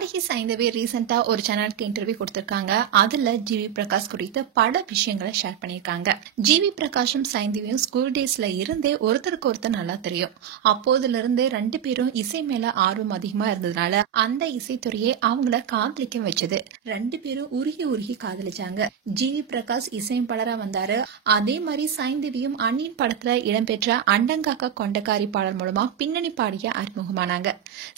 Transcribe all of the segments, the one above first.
பாடகி சைந்தவி ரீசெண்டா ஒரு சேனலுக்கு இன்டர்வியூ கொடுத்திருக்காங்க. அதுல ஜிவி பிரகாஷ் குறித்து பல விஷயங்களை ஷேர் பண்ணியிருக்காங்க. ஜிவி பிரகாஷும் சைந்தவியும் ஸ்கூல் டேஸ்ல இருந்தே ஒருத்தருக்கு ஒருத்தர் நல்லா தெரியும். அப்போதுல இருந்தே ரெண்டு பேரும் இசை மேல ஆர்வம் அதிகமா இருந்ததுனால அந்த இசைத்துறையே அவங்கள காதலிக்க வச்சது. ரெண்டு பேரும் உருகி உருகி காதலிச்சாங்க. ஜிவி பிரகாஷ் இசையமைப்பாளரா வந்தாரு. அதே மாதிரி சைந்தவியும் அண்ணின் படத்துல இடம்பெற்ற அண்டங்காக்கா கொண்டக்காரி பாடல் மூலமா பின்னணி பாடிய அறிமுகமானாங்க.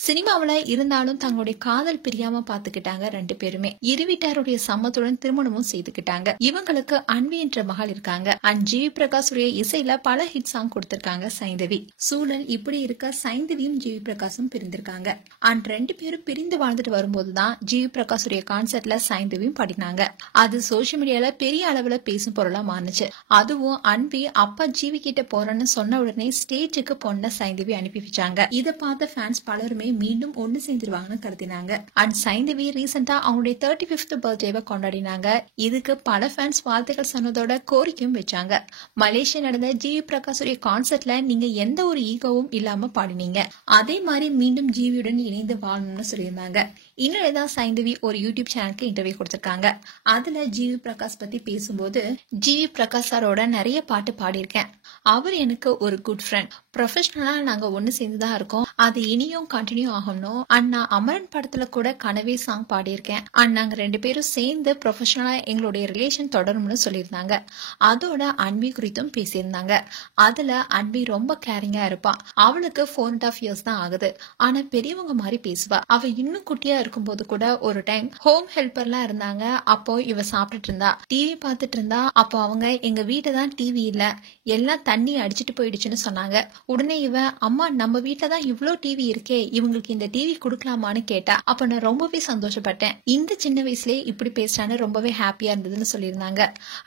சினிமாவில இருந்தாலும் தங்களுடைய காதல் பிரியாம பாத்துக்கிட்டாங்க ரெண்டு பேருமே. இரு வீட்டாருடைய சம்மத்துடன் திருமணமும் செய்துக்கிட்டாங்க. இவங்களுக்கு அன்வி என்ற மகள் இருக்காங்க. அண்ட் ஜிவி பிரகாஷுடைய இசையில பல ஹிட் சாங் கொடுத்திருக்காங்க சைந்தவி. சூழல் இப்படி இருக்க சைந்தவியும் ஜிவி பிரகாஷும் பிரிந்திருக்காங்க. அண்ட் ரெண்டு பேரும் பிரிந்து வாழ்ந்துட்டு வரும்போதுதான் ஜிவி பிரகாஷுடைய கான்சர்ட்ல சைந்தவியும் பாடினாங்க. அது சோசியல் மீடியால பெரிய அளவுல பேசும் பொருளா மாறுச்சு. அதுவும் அன்வி அப்பா ஜிவி கிட்ட போறேன்னு சொன்ன உடனே ஸ்டேஜுக்கு பொண்ண சைந்தவி அனுப்பி வச்சாங்க. இதை பார்த்த ஃபேன்ஸ் பலருமே மீண்டும் ஒன்னு சேர்ந்துருவாங்கன்னு கருதினாங்க. அண்ட் சைந்தவி ரீசெண்டா அவங்களுடைய 35th பர்த்டேவை கொண்டாடினாங்க. இதுக்கு பல ஃபேன்ஸ் வாழ்த்துக்கள் சொன்னதோட கோரிக்கையும் வச்சாங்க. மலேசியா நடந்த ஜிவி பிரகாஷுடைய கான்சர்ட்ல நீங்க எந்த ஒரு ஈகோவும் இல்லாம பாடினீங்க. அதே மாதிரி மீண்டும் ஜிவியுடன் இணைந்து வாழணும்னு சொல்லியிருந்தாங்க. இன்னொருதான் சைந்தவி ஒரு யூடியூப் சேனலுக்கு இன்டர்வியூ கொடுத்திருக்காங்க. அதுல ஜிவி பிரகாஷ் பத்தி பேசும்போது, ஜிவி பிரகாஷ் சாரோட நிறைய பாட்டு பாடியிருக்கேன். அவர் எனக்கு ஒரு குட் ஃப்ரெண்ட். ப்ரொஃபஷனலா நாங்க ஒன்னு சேர்ந்துதான் இருக்கோம். அது இனியும் கண்டினியூ ஆகணும். அண்ட் நான் அமரன் படத்துல கூட கனவே சாங் பாடியிருக்கேன். அண்ட் நாங்க ரெண்டு பேரும் சேர்ந்து ப்ரொஃபஷனலா எங்களுடைய ரிலேஷன் தொடரும்னு சொல்லியிருந்தாங்க. அதோட அன்வி குறித்தும் பேசியிருந்தாங்க. அதுல அன்வி ரொம்ப கேரிங்கா இருப்பா. அவளுக்கு 4.5 years தான் ஆகுது. ஆனா பெரியவங்க மாதிரி பேசுவா. அவ இன்னும் குட்டியா இருக்கும்போது கூட ஒரு டைம் ஹோம் ஹெல்பர்லாம் இருந்தாங்க. அப்போ இவ சாப்பிட்டுட்டு இருந்தா, டிவி பார்த்துட்டு இருந்தா. அப்போ அவங்க எங்க வீட்டை தான் டிவி இல்ல, எல்லாம் தண்ணி அடிச்சிட்டு போயிடுச்சுன்னு சொன்னாங்க. உடனே இவ, அம்மா நம்ம வீட்டுல தான் இவ்ளோ டிவி இருக்கே, இவங்களுக்கு இந்த டிவி குடுக்கலாமான்னு கேட்டா. அப்ப நான் ரொம்பவே சந்தோஷப்பட்டேன். இந்த சின்ன வயசுலயே இப்படி பேசுறான்னு ரொம்பவே ஹாப்பியா இருந்ததுன்னு சொல்லியிருந்தாங்க.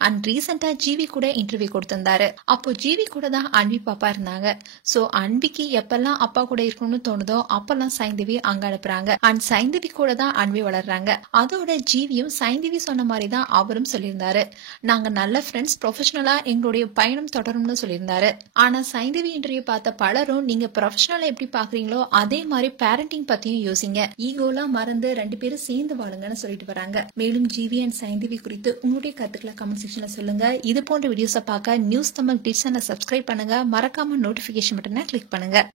அண்ட் ரீசெண்டா ஜிவி கூட இன்டர்வியூ கொடுத்திருந்தாரு. அப்போ ஜிவி கூட தான் அன்வி பாப்பா இருந்தாங்க. சோ அன்விக்கு எப்பெல்லாம் அப்பா கூட இருக்கணும்னு தோணுதோ அப்பெல்லாம் சைந்தவி அங்க அனுப்புறாங்க. அண்ட் சைந்தவி கூட தான் அன்வி வளர்றாங்க. அதோட ஜிவியும் சைந்தவி சொன்ன மாதிரி தான் அவரும் சொல்லியிருந்தாரு. நாங்க நல்ல ஃப்ரெண்ட்ஸ், ப்ரொஃபஷனலா எங்களுடைய பயணம் தொடரும்னு சொல்லியிருந்தாரு. ஆனா சைந்தவி இன்டர்வியூ பார்த்த பலரும் நீங்க ப்ரொஃபஷனலா எப்படி பாக்குறீங்களோ அதே மாதிரி பேரண்டிங் பத்தியும் யோசிங்க, ஈகோலாம் மறந்து ரெண்டு பேரும் சேர்ந்து வாழுங்கன்னு சொல்லிட்டு வராங்க. மேலும் ஜிவி அண்ட் சைந்தவி குறித்து உங்களுடைய கருத்துக்களை கமெண்ட் செக்ஷன்ல சொல்லுங்க. இது போன்ற வீடியோஸை பார்க்க நியூஸ் தமிழ் டிப்ஸ் சப்ஸ்கிரைப் பண்ணுங்க. மறக்காம நோட்டிபிகேஷன் பட்டனை கிளிக் பண்ணுங்க.